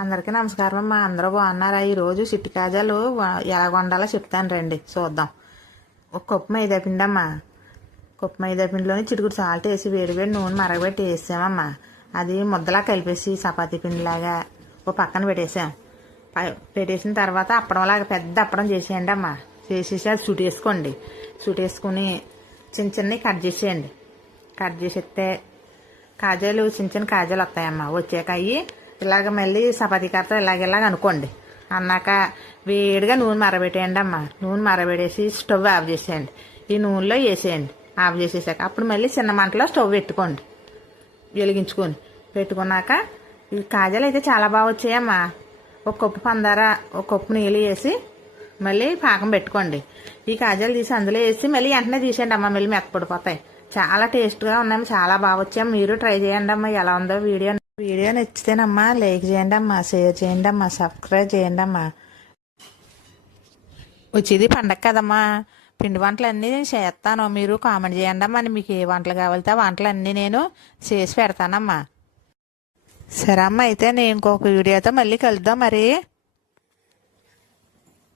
అందరికీ నమస్కారం అమ్మా. అందరూ బాగున్నారా? ఈరోజు చిట్టి కాజాలు ఎలా వండాలో చెప్తాను రండి చూద్దాం. ఒక కప్పు మైదా పిండి అమ్మా. కప్పు మైదా పిండిలోని చిటికుడు సాల్ట్ వేసి వేడి నూనె మరగబెట్టి వేసామమ్మా. అది ముద్దలా కలిపేసి చపాతీ పిండిలాగా ఓ పక్కన పెట్టేసిన తర్వాత అప్పడంలాగా పెద్ద అప్పడం చేసేయండి అమ్మా. చేసేసి అది చుట్టేసుకోండి. చుట్టేసుకుని చిన్న చిన్నవి కట్ చేసేయండి. కట్ చేసేస్తే కాజాలు చిన్న చిన్న కాజాలు వస్తాయమ్మా. వచ్చాక అవి ఇలాగ మళ్ళీ చపాతీ కర్రతో ఇలాగ అనుకోండి. అన్నాక వేడిగా నూనె మరబెట్టేయండి అమ్మా. నూనె మరబెట్టేసి స్టవ్ ఆఫ్ చేసేయండి. ఈ నూనెలో వేసేయండి. ఆఫ్ చేసేసాక అప్పుడు మళ్ళీ చిన్న మంటలో స్టవ్ పెట్టుకోండి. వెలిగించుకొని పెట్టుకున్నాక ఈ కాజాలు అయితే చాలా బాగా వచ్చాయమ్మా. ఒక కప్పు పందార ఒక కప్పు నీళ్ళు వేసి మళ్ళీ పాకం పెట్టుకోండి. ఈ కాజాలు తీసి అందులో వేసి మళ్ళీ వెంటనే తీసేయండి అమ్మా. మళ్ళీ మెత్తపడిపోతాయి. చాలా టేస్ట్గా ఉన్నాయమ్మా. చాలా బాగా వచ్చాము. మీరు ట్రై చేయండి అమ్మా. ఎలా ఉందో వీడియో నచ్చితేనమ్మా లైక్ చేయండి అమ్మా, షేర్ చేయండి అమ్మా, సబ్స్క్రైబ్ చేయండి అమ్మా. వచ్చేది పండగ కదమ్మా. పిండి వంటలు అన్నీ చేస్తాను. మీరు కామెంట్ చేయండి అమ్మా. మీకు ఏ వంటలు కావాలితే ఆ వంటలు అన్నీ నేను చేసి పెడతానమ్మా. సరే అమ్మా, అయితే నేను ఇంకొక వీడియోతో మళ్ళీ కలుద్దాం మరి.